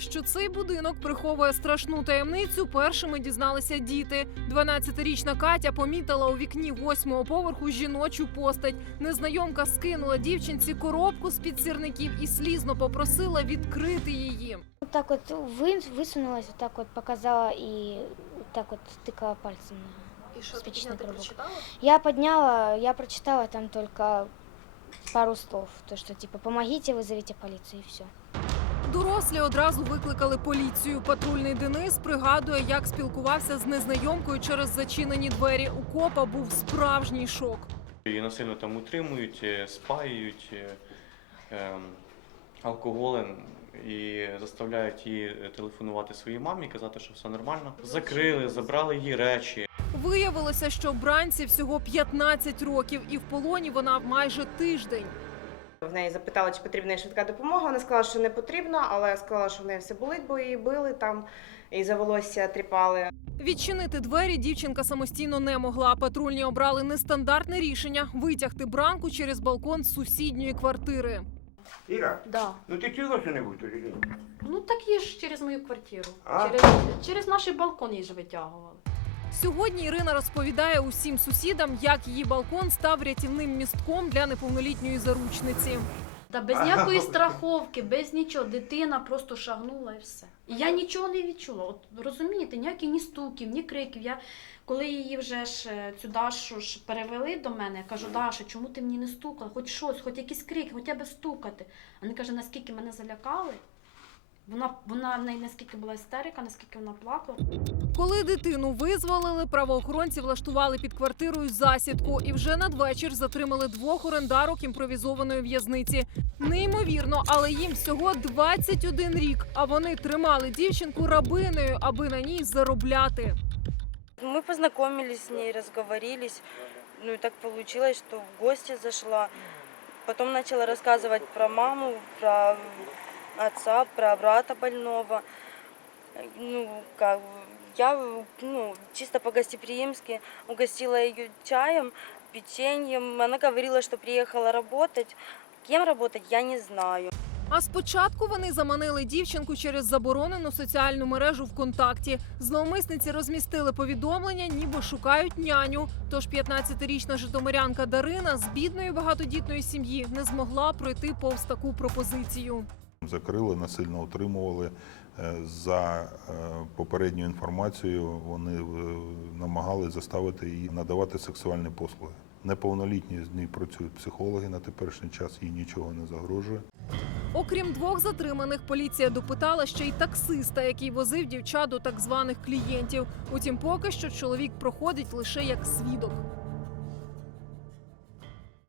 Що цей будинок приховує страшну таємницю, першими дізналися діти. 12-річна Катя помітила у вікні восьмого поверху жіночу постать. Незнайомка скинула дівчинці коробку з під сірників і слізно попросила відкрити її. Вот так вот вы, высунулась, вот так вот показала и вот так вот тыкала пальцем. на- І що Спичечний коробок. Я подняла, я прочитала там только пару слов. То, что типа помогите, вызовите полицию и все. Дорослі одразу викликали поліцію. Патрульний Денис пригадує, як спілкувався з незнайомкою через зачинені двері. У копа був справжній шок. Її насильно там утримують, е, спаюють е, ем, алкоголем і заставляють її телефонувати своїй мамі, казати, що все нормально. Закрили, забрали її речі. Виявилося, що бранці всього 15 років, і в полоні вона майже тиждень. В неї запитали, чи потрібна їй швидка допомога. Вона сказала, що не потрібна, але сказала, що в неї все болить, бо її били там і за волосся тріпали. Відчинити двері дівчинка самостійно не могла. Патрульні обрали нестандартне рішення витягти бранку через балкон з сусідньої квартири. Іра, Да. ну ти чула що-небудь? Ну так її ж через мою квартиру. А? Через, через наш балкон її ж витягували. Сьогодні Ірина розповідає усім сусідам, як її балкон став рятівним містком для неповнолітньої заручниці. Та без ніякої страховки, без нічого. Дитина просто шагнула і все. І я нічого не відчула. От розумієте, ніяких ні стуків, ні криків. Я коли її вже ж е, цю Дашу ж перевели до мене, я кажу, Даша, чому ти мені не стукала? Хоч щось, хоч якісь крики, хоча б стукати. А вони каже, наскільки мене залякали. Вона, вона в неї наскільки була істерика, наскільки вона плакала. Коли дитину визволили, правоохоронці влаштували під квартирою засідку і вже надвечір затримали двох орендарок імпровізованої в'язниці. Неймовірно, але їм всього 21 рік. А вони тримали дівчинку рабиною, аби на ній заробляти. Мы познакомились с ней, разговорились. Ну и так получилось, что в гости зашла. Потом начала рассказывать про маму, про отца, про брата больного. Ну, как я ну, чисто по-гостеприимски угостила ее чаем, печеньем. Она говорила, что приехала работать. Кем работать, я не знаю. А спочатку вони заманили дівчинку через заборонену соціальну мережу ВКонтакті. Зловмисниці розмістили повідомлення, ніби шукають няню. Тож 15-річна житомирянка Дарина з бідної багатодітної сім'ї не змогла пройти повз таку пропозицію. Закрили, насильно утримували. Е, За е, попередньою інформацією, вони е, намагалися заставити її надавати сексуальні послуги. Неповнолітні з ній працюють психологи на теперішній час, їй нічого не загрожує. Окрім двох затриманих, поліція допитала ще й таксиста, який возив дівчат до так званих клієнтів. Утім, поки що чоловік проходить лише як свідок.